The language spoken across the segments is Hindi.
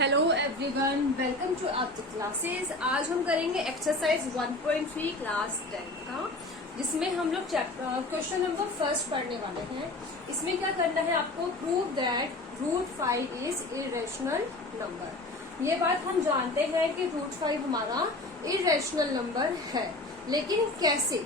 Hello everyone, welcome to our classes. आज हम करेंगे एक्सरसाइज 1.3 क्लास 10 का, जिसमें हम लोग क्वेश्चन नंबर फर्स्ट पढ़ने वाले हैं। इसमें क्या करना है आपको, prove that √5 is irrational number. ये बात हम जानते हैं कि √5 हमारा इरेशनल नंबर है, लेकिन कैसे,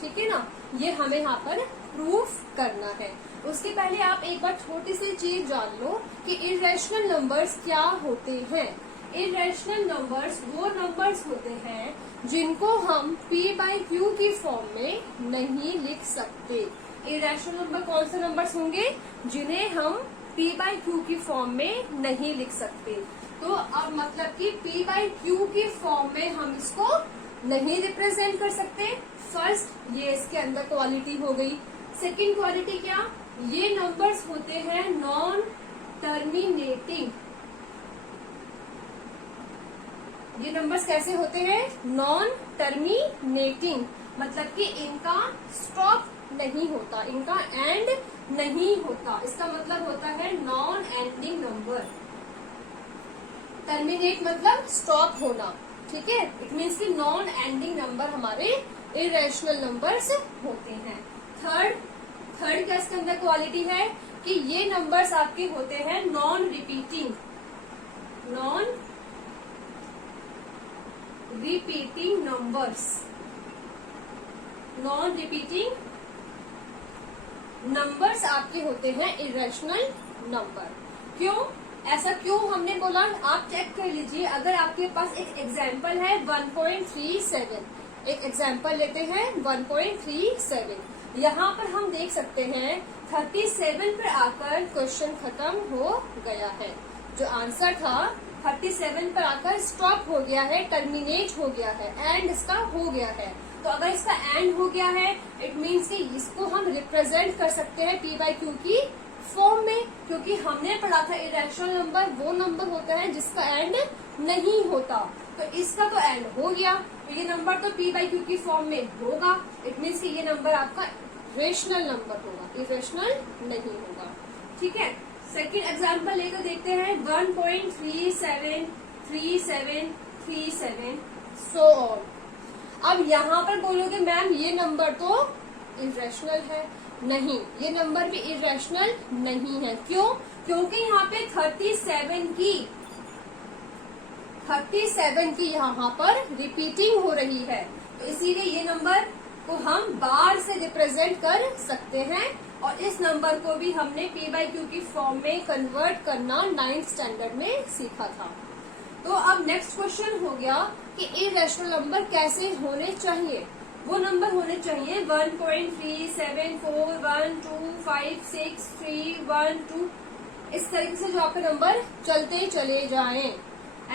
ठीक है ना, ये हमें यहाँ पर प्रूफ करना है। उसके पहले आप एक बार छोटी सी चीज जान लो कि इरेशनल नंबर्स क्या होते हैं। इरेशनल नंबर्स वो नंबर्स होते हैं जिनको हम p/q की फॉर्म में नहीं लिख सकते। इरेशनल नंबर कौन से नंबर्स होंगे जिन्हें हम p/q की फॉर्म में नहीं लिख सकते। तो अब मतलब कि p/q की फॉर्म में हम इसको नहीं रिप्रेजेंट कर सकते। फर्स्ट, ये इसके अंदर क्वालिटी हो गई। सेकंड क्वालिटी क्या, ये नंबर्स होते हैं नॉन टर्मिनेटिंग। ये नंबर्स कैसे होते हैं, नॉन टर्मिनेटिंग, मतलब कि इनका स्टॉप नहीं होता, इनका एंड नहीं होता। इसका मतलब होता है नॉन एंडिंग नंबर। टर्मिनेट मतलब स्टॉप होना, ठीक है। इट मीन्स कि नॉन एंडिंग नंबर हमारे इरेशनल नंबर्स होते हैं। थर्ड क्या इसके अंदर क्वालिटी है कि ये नंबर्स आपके होते हैं non repeating numbers. Non repeating numbers आपके होते हैं इरेशनल नंबर। क्यों, ऐसा क्यों हमने बोला, आप चेक कर लीजिए। अगर आपके पास एक एग्जाम्पल है 1.37, एक एग्जाम्पल लेते हैं 1.37, यहाँ पर हम देख सकते हैं 37 पर आकर क्वेश्चन खत्म हो गया है। जो आंसर था 37 पर आकर स्टॉप हो गया है, टर्मिनेट हो गया है, एंड इसका हो गया है। तो अगर इसका एंड हो गया है, इट मीन्स कि इसको हम रिप्रेजेंट कर सकते हैं p/q की फॉर्म में, क्योंकि हमने पढ़ा था इरेशनल नंबर वो नंबर होता है जिसका एंड नहीं होता। तो इसका तो एंड हो गया, तो ये नंबर तो p/q की फॉर्म में होगा। इट मीन्स कि ये नंबर आपका रेशनल नंबर होगा, इरेशनल नहीं होगा, ठीक है। सेकंड एग्जांपल लेकर देखते हैं 1.37, 37, 37 सो ऑन। अब यहाँ पर बोलोगे मैम ये नंबर तो इरेशनल है। नहीं, ये नंबर भी इरेशनल नहीं है। क्यों, क्योंकि यहाँ पे 37 की यहाँ पर रिपीटिंग हो रही है, तो इसीलिए ये नंबर को हम बार से रिप्रेजेंट कर सकते हैं। और इस नंबर को भी हमने p/q की फॉर्म में कन्वर्ट करना 9th स्टैंडर्ड में सीखा था। तो अब नेक्स्ट क्वेश्चन हो गया कि इरेशनल नंबर कैसे होने चाहिए। वो नंबर होने चाहिए 1.3, 4, 1, 2, 5, 6, 3, 1, 2, इस तरीके से जो आपके नंबर चलते चले जाएं।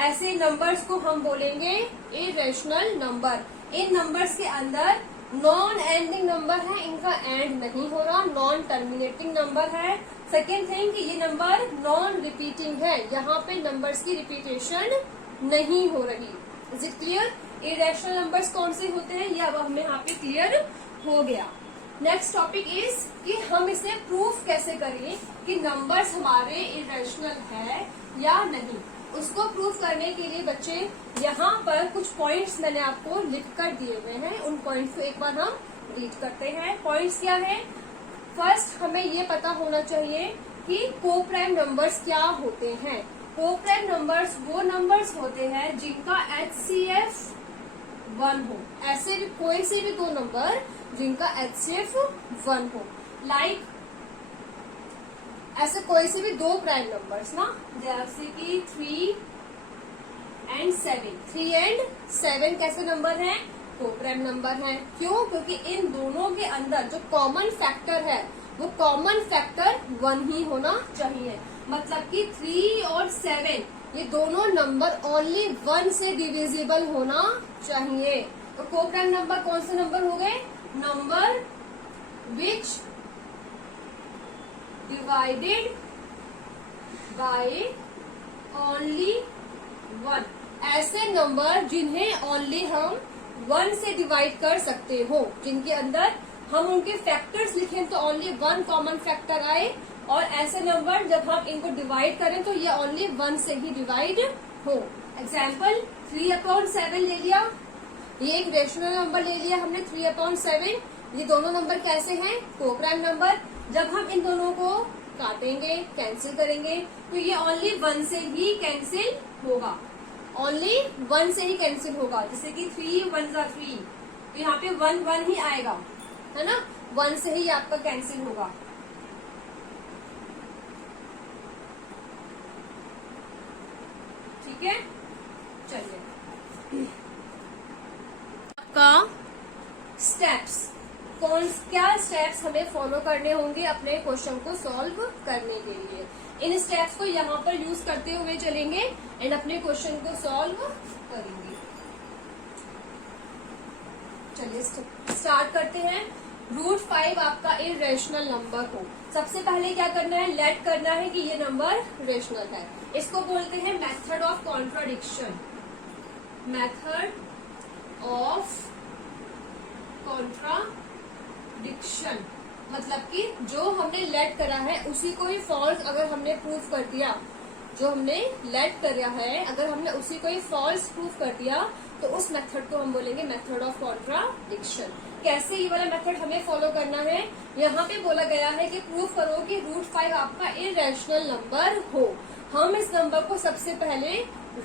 ऐसे नंबर्स को हम बोलेंगे इरेशनल नंबर। इन नंबर्स के अंदर नॉन एंडिंग नंबर है, इनका एंड नहीं हो रहा, नॉन टर्मिनेटिंग नंबर है। सेकेंड थिंग कि ये नंबर नॉन रिपीटिंग है, यहाँ पे नंबर्स की रिपीटेशन नहीं हो रही। Is it clear? Irrational numbers कौन से होते हैं, ये अब हमें यहाँ पे क्लियर हो गया। नेक्स्ट टॉपिक इज कि हम इसे प्रूफ कैसे करें कि नंबर्स हमारे इरेशनल है या नहीं। उसको प्रूफ करने के लिए बच्चे यहाँ पर कुछ पॉइंट्स मैंने आपको लिख कर दिए हुए हैं, उन पॉइंट्स को एक बार हम रीड करते हैं। पॉइंट्स क्या है, फर्स्ट हमें ये पता होना चाहिए कि कोप्राइम नंबर्स क्या होते हैं। कोप्राइम नंबर्स वो नंबर्स होते हैं जिनका HCF 1 हो। ऐसे भी कोई से भी दो नंबर जिनका HCF 1 हो, लाइक ऐसे कोई से भी दो प्राइम नंबर्स ना, जैसे कि 3 and 7। 3 and 7 कैसे नंबर हैं, कोप्राइम नंबर हैं। क्यों, क्योंकि इन दोनों के अंदर जो कॉमन फैक्टर है वो कॉमन फैक्टर 1 ही होना चाहिए। मतलब कि 3 और 7 ये दोनों नंबर ओनली 1 से डिविजिबल होना चाहिए। तो कोप्राइम नंबर कौन से नंबर हो गए, number which divided by only 1। ऐसे नंबर जिन्हें ओनली हम 1 से डिवाइड कर सकते हो, जिनके अंदर हम उनके फैक्टर्स लिखें तो ओनली 1 कॉमन फैक्टर आए और ऐसे नंबर जब हम इनको डिवाइड करें तो ये ओनली 1 से ही डिवाइड हो। एग्जाम्पल 3/7 ले लिया, ये एक रेशनल नंबर ले लिया हमने 3/7। ये दोनों नंबर कैसे हैं? Co-prime number. जब हम इन दोनों को काटेंगे, कैंसिल करेंगे, तो ये ओनली 1 से ही कैंसिल होगा, ओनली 1 से ही कैंसिल होगा। जैसे कि 3 1 3, तो यहाँ पे 1 1 ही आएगा, है ना, 1 से ही आपका कैंसिल होगा। ठीक है, चलिए आपका स्टेप्स क्या स्टेप्स हमें फॉलो करने होंगे अपने क्वेश्चन को सॉल्व करने के लिए। इन स्टेप्स को यहाँ पर यूज करते हुए चलेंगे एंड अपने क्वेश्चन को सॉल्व करेंगे। चलिए स्टार्ट करते हैं। √5 आपका इरेशनल नंबर हो, सबसे पहले क्या करना है? लेट करना है कि ये नंबर रेशनल है। इसको बोलते हैं method of contradiction. Method of contradiction मतलब कि जो हमने लेट करा है उसी को ही फॉल्स अगर हमने प्रूफ कर दिया, जो हमने लेट करा है अगर हमने उसी को ही फॉल्स प्रूफ कर दिया तो उस मेथड को हम बोलेंगे मेथड ऑफ कॉन्ट्राडिक्शन। कैसे ये वाला मेथड हमें फॉलो करना है? यहाँ पे बोला गया है कि प्रूफ करो कि √5 आपका इरेशनल नंबर हो। हम इस नंबर को सबसे पहले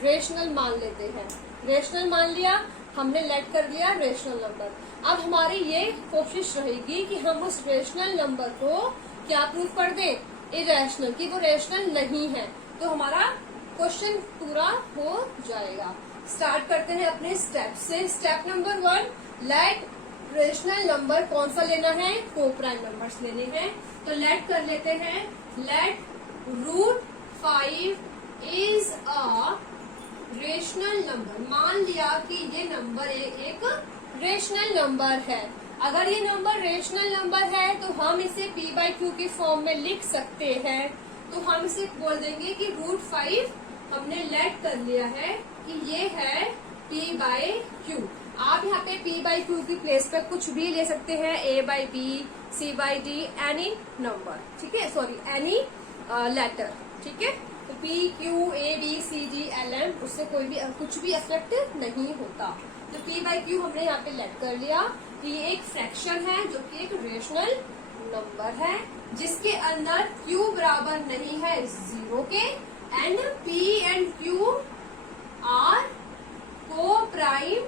रेशनल मान लेते हैं। रेशनल मान लिया हमने, लेट कर लिया रेशनल नंबर। अब हमारी ये कोशिश रहेगी कि हम उस रेशनल नंबर को क्या प्रूफ कर दें? इरेशनल, कि वो रेशनल नहीं है, तो हमारा क्वेश्चन पूरा हो जाएगा। स्टार्ट करते हैं अपने स्टेप से। Step number 1, let rational number कौन सा लेना है? को-प्राइम नंबर्स लेने हैं। तो लेट कर लेते हैं, let √5 is a rational number. मान लिया कि ये नंबर एक रेशनल नंबर है। अगर ये नंबर रेशनल नंबर है तो हम इसे p/q की फॉर्म में लिख सकते हैं। तो हम इसे बोल देंगे कि √5 हमने लेट कर लिया है कि ये है p/q। आप यहाँ पे p/q की प्लेस पर कुछ भी ले सकते हैं, a/b, c/d, एनी नंबर, ठीक है, सॉरी एनी लेटर, ठीक है। तो p, q, a, b, c, d, l, m उससे कोई भी कुछ भी अफेक्ट नहीं होता। तो p/q हमने यहाँ पे लेट कर लिया कि ये एक फ्रैक्शन है जो कि एक रेशनल नंबर है जिसके अंदर q बराबर नहीं है 0 के, and p and q are coprime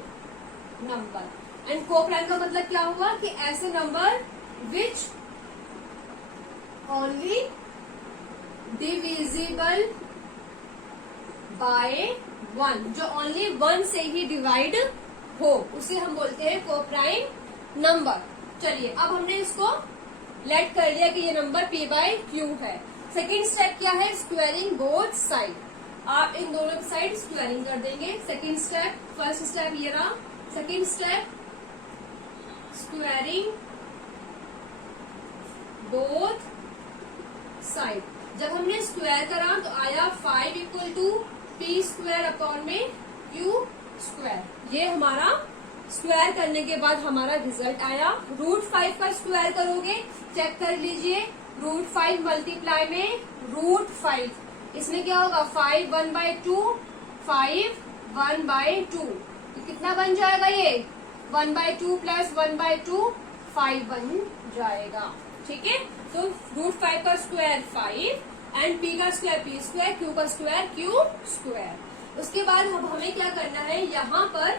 number. And coprime का मतलब क्या हुआ कि ऐसे number which only divisible by 1, जो ओनली 1 से ही डिवाइड हो, उसे हम बोलते हैं को-प्राइम नंबर। चलिए अब हमने इसको लेट कर लिया कि ये नंबर p/q है। सेकेंड स्टेप क्या है? Squaring both side. आप इन दोनों की साइड स्क्वेयरिंग कर देंगे। सेकेंड स्टेप, फर्स्ट स्टेप ये रहा। Second step squaring both side. जब हमने स्क्वायर करा तो आया 5 = p² / q²। ये हमारा स्क्वायर करने के बाद हमारा रिजल्ट आया। √5 का स्क्वायर करोगे, चेक कर लीजिए, √5 मल्टीप्लाई में √5, इसमें क्या होगा? 5 1/2, 5 1/2, तो कितना बन जाएगा? ये 1/2 + 1/2 5 बन जाएगा, ठीक है। तो √5 का स्क्वायर 5 एंड p का स्क्वायर p², q का स्क्वायर q²। उसके बाद अब हमें क्या करना है? यहाँ पर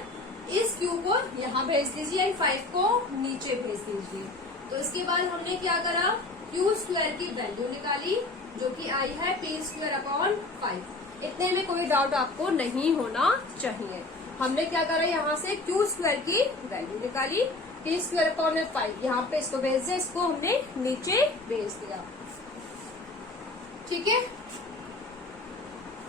इस q को यहाँ भेज दीजिए एंड 5 को नीचे भेज दीजिए। तो इसके बाद हमने क्या करा? q² की वैल्यू निकाली जो कि आई है p² / 5। इतने में कोई डाउट आपको नहीं होना चाहिए। हमने क्या करा? यहाँ से q² की वैल्यू निकाली, p² / 5, यहाँ पे इसको भेज दिया, इसको हमने नीचे भेज दिया, ठीक है।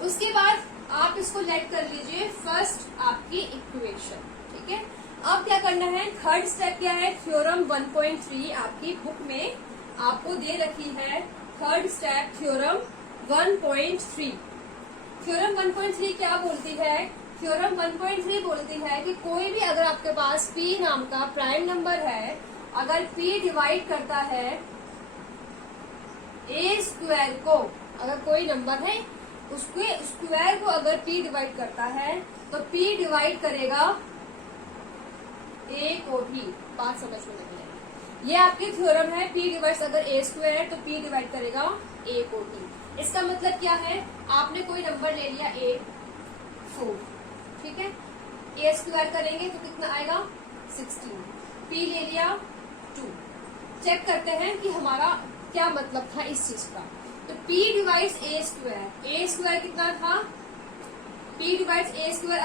उसके बाद आप इसको लेट कर लीजिए फर्स्ट आपकी इक्वेशन, ठीक है। अब क्या करना है? थर्ड स्टेप क्या है? थ्योरम 1.3 आपकी बुक में आपको दे रखी है। Third step theorem 1.3। थ्योरम 1.3 क्या बोलती है? थ्योरम 1.3 बोलती है कि कोई भी अगर आपके पास p नाम का प्राइम नंबर है, अगर p डिवाइड करता है ए स्क्वायर को, अगर कोई नंबर है उसके स्क्वायर को अगर पी डिवाइड करता है तो पी डिवाइड करेगा ए को भी। बात समझ में नहीं आई? ये आपकी थ्योरम है, पी डिवाइड्स अगर ए स्क्वायर है तो पी डिवाइड करेगा ए को भी। इसका मतलब क्या है, आपने कोई नंबर ले लिया ए 4, ठीक है, ए स्क्वायर करेंगे तो कितना आएगा 16, पी ले लिया 2। चेक करते हैं कि हमारा क्या मतलब था इस चीज का। तो P डिवाइड्स ए स्क्वायर कितना था, P डिवाइड्स ए स्क्वायर,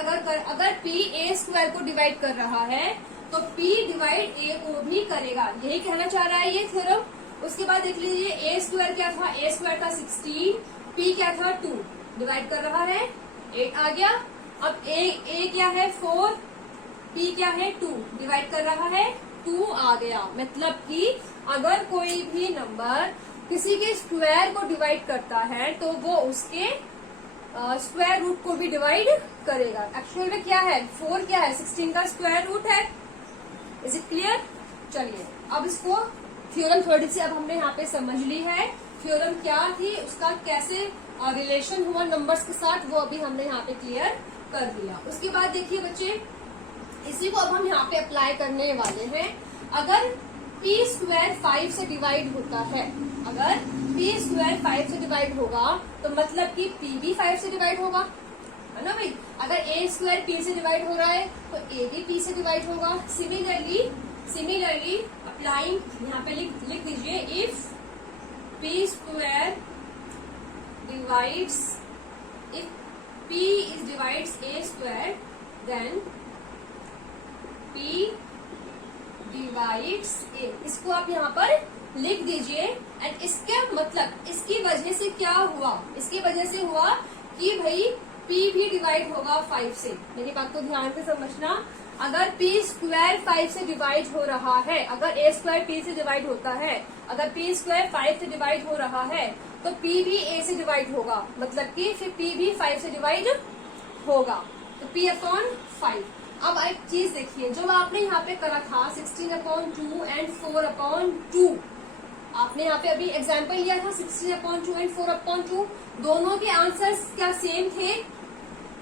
अगर P ए स्क्वायर को डिवाइड कर रहा है तो P डिवाइड ए को भी करेगा, यही कहना चाह रहा है ये थ्योरम। उसके बाद देख लीजिए ए स्क्वायर क्या था, ए स्क्वायर था 16, P क्या था 2, डिवाइड कर रहा है 8 आ गया। अब ए क्या है 4, P क्या है 2, डिवाइड कर रहा है 2 आ गया। मतलब कि अगर कोई भी नंबर किसी के स्क्वायर को डिवाइड करता है तो वो उसके स्क्वायर रूट को भी डिवाइड करेगा। एक्चुअल में क्या है 4 क्या है 16 का स्क्वायर रूट है। Is it clear? चलिए अब इसको थ्योरम थोड़ी सी अब हमने यहाँ पे समझ ली है, थ्योरम क्या थी, उसका कैसे रिलेशन हुआ नंबर्स के साथ, वो अभी हमने यहाँ पे क्लियर कर दिया। उसके बाद देखिए बच्चे, इसी को अब हम यहाँ पे अप्लाई करने वाले हैं। अगर पी स्क्वायर 5 से डिवाइड होता है, अगर पी स्क्वायर 5 से डिवाइड होगा तो मतलब कि पी भी 5 से डिवाइड होगा, है ना भाई। अगर ए स्क्वायर पी से डिवाइड हो रहा है तो ए भी पी से डिवाइड होगा। सिमिलरली अप्लाइंग, यहाँ पे लिख दीजिए, if P square divides, if P is divides A square then P divides A. इसको आप यहाँ पर लिख दीजिए। एंड इसका मतलब, इसकी वजह से क्या हुआ, इसकी वजह से हुआ कि भाई P भी डिवाइड होगा 5 से। मेरी बात को ध्यान से समझना, अगर P स्क्वायर 5 से डिवाइड हो रहा है, अगर A स्क्वायर P से डिवाइड होता है, अगर P स्क्वायर 5 से डिवाइड हो रहा है तो P भी A से डिवाइड होगा, मतलब कि फिर P भी 5 से डिवाइड होगा, तो P/5। अब एक चीज देखिए, जो आपने यहाँ पे करा था 16/2 एंड 4/2, आपने यहाँ पे अभी एग्जाम्पल लिया था 16/2 एंड 4/2, दोनों के आंसर्स क्या सेम थे?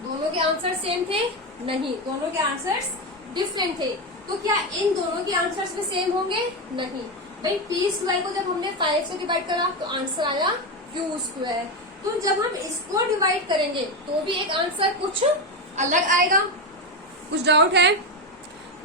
दोनों के आंसर सेम थे? नहीं, दोनों के आंसर्स डिफरेंट थे। तो क्या इन दोनों के आंसर्स भी सेम होंगे? नहीं भाई। पी स्क्वायर को जब हमने 5 से डिवाइड करा तो आंसर आया क्यू स्क्वायर। तो जब हम इसको डिवाइड करेंगे तो भी एक आंसर कुछ अलग आएगा। कुछ डाउट है?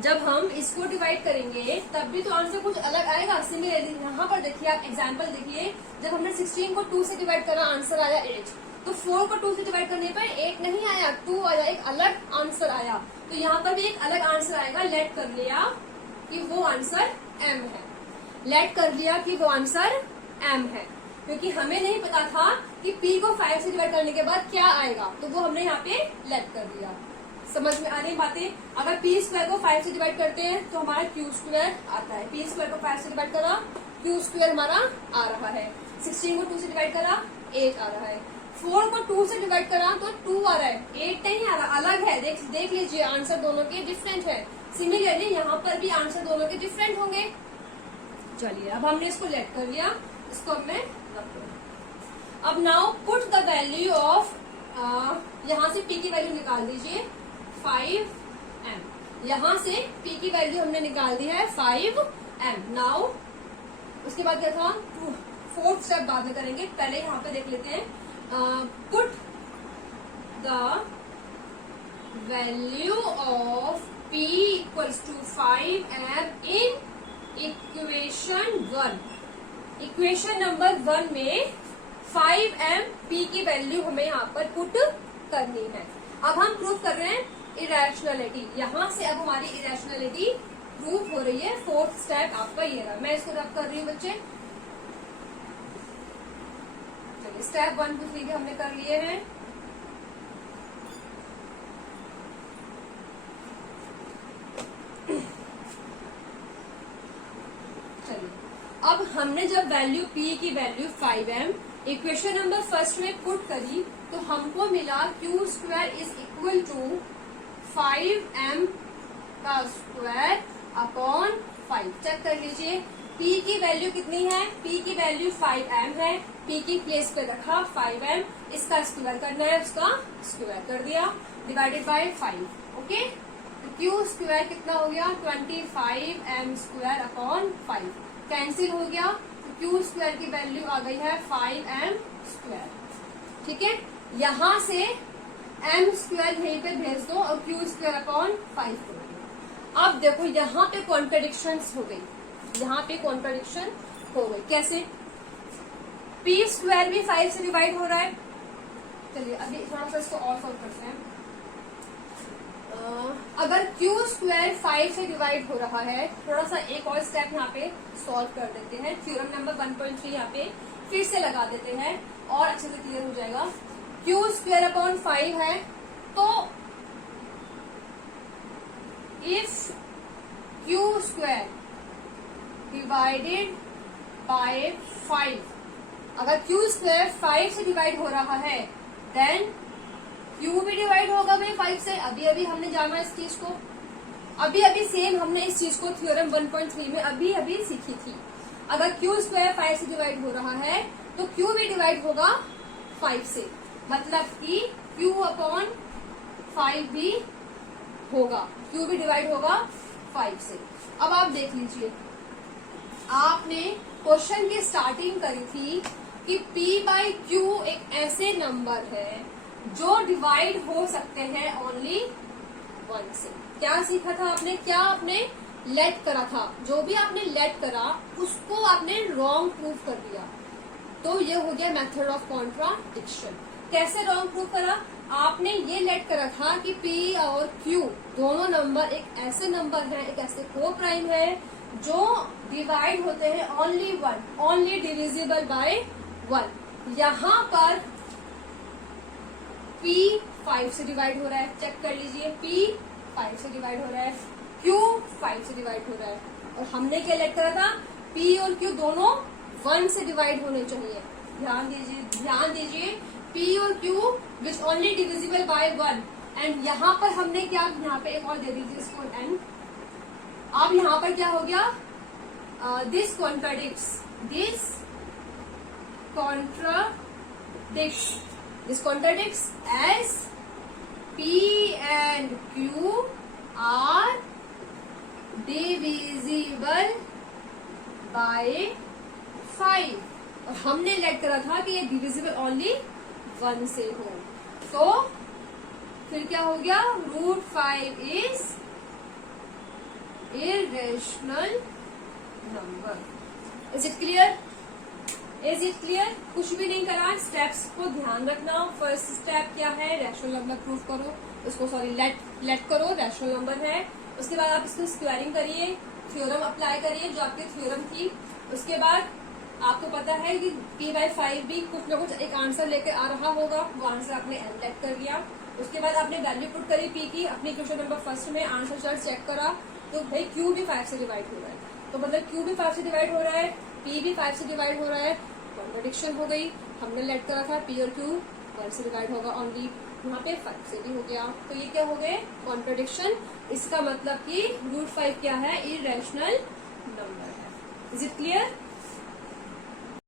जब हम इसको डिवाइड करेंगे तब भी तो आंसर कुछ अलग आएगा। सिमिलरली यहाँ पर देखिए, आप एग्जांपल देखिए, जब हमने 16 को 2 से डिवाइड करा आंसर आया 8, तो 4 को 2 से डिवाइड करने पर 8 नहीं आया, 2 आया, एक अलग आंसर आया। तो यहाँ पर भी एक अलग आंसर आएगा। लेट कर लिया कि वो आंसर m है, लेट कर लिया कि वो आंसर m है, क्योंकि हमें नहीं पता था कि p को 5 से डिवाइड करने के बाद क्या आएगा, तो वो हमने यहाँ पे लेट कर दिया। समझ में आ रही बातें? अगर पी स्क्वायर को 5 से डिवाइड करते हैं तो हमारा क्यू स्क्वायर आता है। पी स्क्वायर को 5 से डिवाइड करा, क्यू स्क्वायर हमारा आ रहा है। 16 को 2 से डिवाइड करा, 8 आ रहा है। 4 को 2 से डिवाइड करा तो 2 आ रहा है, 8 नहीं आ रहा, अलग है। देख लीजिए, आंसर दोनों के डिफरेंट है। सिमिलरली यहाँ पर भी आंसर दोनों के डिफरेंट होंगे। चलिए अब हमने इसको लेट कर लिया, इसको अब मैं रख दूंगा। अब now put the value of, यहाँ से पी की वैल्यू निकाल दीजिए 5m। यहाँ से p की वैल्यू हमने निकाल दी है 5m। नाउ उसके बाद क्या था, 4th स्टेप बाद में करेंगे, पहले यहाँ पे देख लेते हैं। Put the value of p equals to 5m in equation 1। Equation number 1 में 5m p की वैल्यू हमें यहाँ पर पुट करनी है। अब हम प्रूव कर रहे हैं इरेशनलिटी। यहाँ से अब हमारी इरेशनलिटी प्रूव हो रही है। 4th स्टेप आपका ये रहा। मैं इसको रब कर रही हूँ बच्चे। चलिए स्टेप 1, 2, 3 हमने कर लिए हैं। चलिए अब हमने जब वैल्यू p की value 5m equation number first में पुट करी तो हमको मिला q square is equal to 5m का स्क्वायर अपॉन 5। चेक कर लीजिए, P की वैल्यू कितनी है? P की वैल्यू 5m है। P की प्लेस पे रखा 5m, इसका स्क्वायर करना है, उसका स्क्वायर कर दिया, डिवाइडेड बाय 5। ओके, तो Q स्क्वायर कितना हो गया? 25m स्क्वायर अपॉन 5 कैंसिल हो गया, तो Q स्क्वायर की वैल्यू आ गई है 5m स्क्वायर। ठीक है, यहां से m स्क्वायर यहीं पे भेज दो और Q स्क्वायर अपॉन 5 कर दो। अब देखो यहाँ पे कॉन्ट्रडिक्शन हो गई, यहाँ पे कॉन्ट्रडिक्शन हो गई। कैसे? P स्क्वायर भी 5 से डिवाइड हो रहा है। चलिए अभी थोड़ा सा इसको और सॉल्व करते हैं। अगर Q स्क्वायर 5 से डिवाइड हो रहा है, थोड़ा सा एक और स्टेप यहाँ पे सॉल्व कर देते हैं। थ्योरम नंबर 1.3 यहाँ पे फिर से लगा देते हैं और अच्छे से क्लियर हो जाएगा। Q स्क्वायर अपॉन 5 है, तो if Q square divided by 5, अगर Q स्क्वायर 5 से डिवाइड हो रहा है, देन Q भी डिवाइड होगा भाई 5 से। अभी अभी हमने जाना इस चीज को, अभी अभी सेम हमने इस चीज को थ्योरम 1.3 में अभी अभी सीखी थी। अगर Q स्क्वायर 5 से डिवाइड हो रहा है तो Q भी डिवाइड होगा 5 से, मतलब कि Q अपॉन 5 भी होगा, Q भी डिवाइड होगा 5 से। अब आप देख लीजिए, आपने क्वेश्चन की स्टार्टिंग करी थी कि P बाई Q एक ऐसे नंबर है जो डिवाइड हो सकते हैं ओनली 1 से। क्या सीखा था आपने? क्या आपने लेट करा था? जो भी आपने लेट करा उसको आपने रॉन्ग प्रूफ कर दिया, तो ये हो गया मेथड ऑफ कॉन्ट्राडिक्शन। कैसे रॉन्ग प्रूफ करा? आपने ये लेट करा था कि P और Q दोनों नंबर एक ऐसे नंबर हैं, एक ऐसे को प्राइम है जो डिवाइड होते हैं ओनली 1, ओनली डिविजिबल बाय 1। यहाँ पर P 5 से डिवाइड हो रहा है, चेक कर लीजिए, P 5 से डिवाइड हो रहा है, Q 5 से डिवाइड हो रहा है, और हमने क्या लेट करा था? P और Q दोनों 1 से डिवाइड होने चाहिए। ध्यान दीजिए, ध्यान दीजिए, P और Q which only divisible by 1, and यहाँ पर हमने क्या, यहाँ पे एक और दे दीजिए इसको n। अब यहाँ पर क्या हो गया? This contradicts, this contradicts as P and Q are divisible by 5, और हमने लेट करा था कि ये डिविजिबल ओनली 1 से हो, तो फिर क्या हो गया? √5 is irrational number। Is it clear? Is it clear? कुछ भी नहीं करा, स्टेप्स को ध्यान रखना। फर्स्ट स्टेप क्या है? रैशनल नंबर प्रूफ करो, उसको सॉरी लेट करो, रैशनल नंबर है। उसके बाद आप इसको स्क्वायरिंग करिए, थ्योरम अप्लाई करिए जो आपकी थ्योरम थी। उसके बाद आपको पता है कि P बाई 5 भी कुछ ना कुछ एक आंसर लेकर आ रहा होगा, वो आंसर आपने लेट कर दिया। उसके बाद आपने वैल्यू पुट करी P की, अपनी क्वेश्चन नंबर फर्स्ट में आंसर चार्ट चेक करा, तो भाई Q भी 5 से डिवाइड हो रहा है, तो मतलब Q भी 5 से डिवाइड हो रहा है, P भी 5 से डिवाइड हो रहा है, कॉन्ट्रडिक्शन हो गई। हमने लेट करा था P और Q 1 से डिवाइड होगा ओनली, यहाँ पे 5 से भी हो गया, तो ये क्या हो गए? कॉन्ट्रडिक्शन। इसका मतलब कि √5 क्या है? इररेशनल नंबर है। Is it clear?